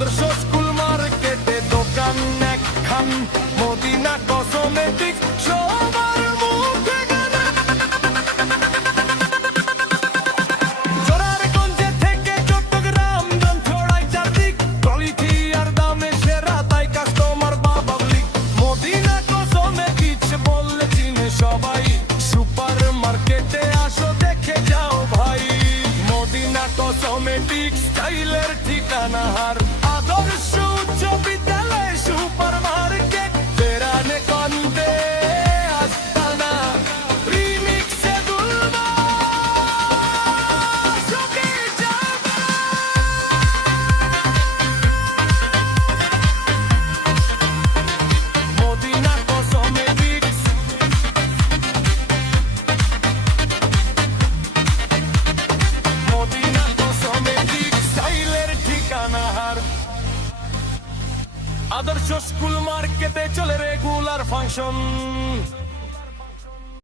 আদর্শ স্কুল মার্কেটে দোকান একখান, মদিনা কসমেটিক সবার মুখে গানা। জোরারগঞ্জে থেকে চট্টগ্রাম ছড়াই চারদিক, কোয়ালিটি আর দামে সেরা তাই কাস্টমার বা পাবলিক। মদিনা কসমেটিক্স বললে চিনে সবাই, সুপার মার্কেটে আসো দেখে যাও ভাই। মদিনা কসমেটিক্স স্টাইলের ঠিকানা হার, আদর্শ উচ্চ বিদ্যালয় সুপার মার্কেট, বেরানে কন্দে আস্তানা রিমিক্সে দুলবা চোখে যাবা। মদিনা কসমেটিক্স, মদিনা কসমেটিক্স স্টাইলের ঠিকানা হার। আদর্শ স্কুল মার্কেটে চলে রেগুলার ফাংশন।